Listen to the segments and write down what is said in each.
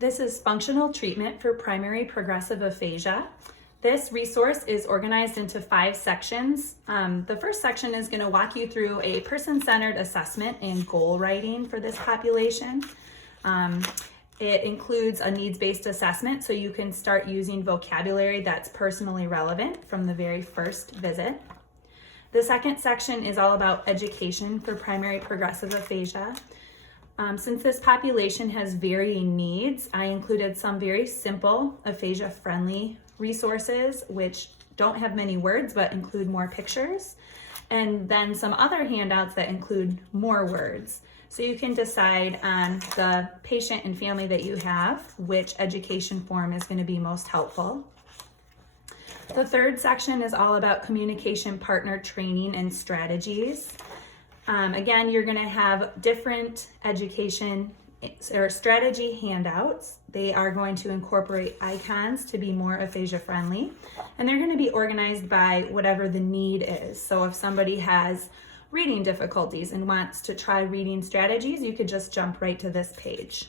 This is functional treatment for primary progressive aphasia. This resource is organized into 5 sections. The first section is going to walk you through a person-centered assessment and goal writing for this population. It includes a needs-based assessment, so you can start using vocabulary that's personally relevant from the very first visit. The second section is all about education for primary progressive aphasia. Since this population has varying needs, I included some very simple aphasia-friendly resources which don't have many words but include more pictures, and then some other handouts that include more words. So you can decide on the patient and family that you have which education form is going to be most helpful. The third section is all about communication partner training and strategies. Again, you're going to have different education or strategy handouts. They are going to incorporate icons to be more aphasia friendly, and they're going to be organized by whatever the need is. So if somebody has reading difficulties and wants to try reading strategies, you could just jump right to this page.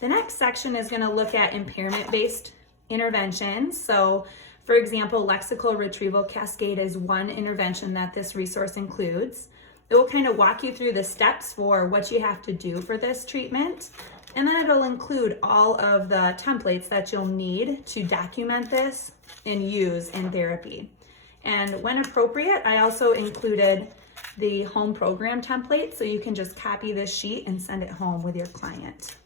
The next section is going to look at impairment-based interventions. So for example, lexical retrieval cascade is one intervention that this resource includes. It will kind of walk you through the steps for what you have to do for this treatment, and then it'll include all of the templates that you'll need to document this and use in therapy. And when appropriate, I also included the home program template, so you can just copy this sheet and send it home with your client.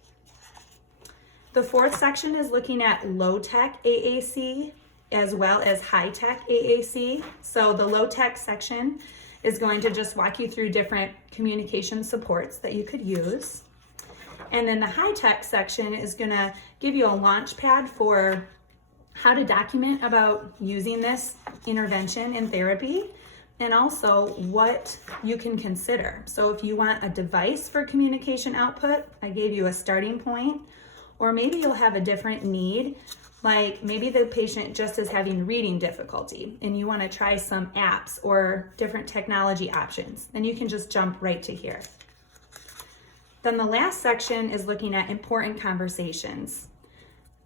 The fourth section is looking at low-tech AAC as well as high-tech AAC. So the low-tech section is going to just walk you through different communication supports that you could use. And then the high-tech section is going to give you a launch pad for how to document about using this intervention in therapy, and also what you can consider. So if you want a device for communication output, I gave you a starting point, or maybe you'll have a different need. Like maybe the patient just is having reading difficulty and you want to try some apps or different technology options, then you can just jump right to here. Then the last section is looking at important conversations.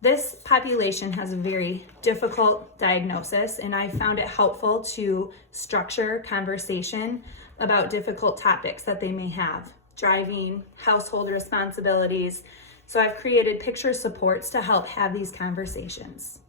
This population has a very difficult diagnosis, and I found it helpful to structure conversation about difficult topics that they may have: driving, household responsibilities. So I've created picture supports to help have these conversations.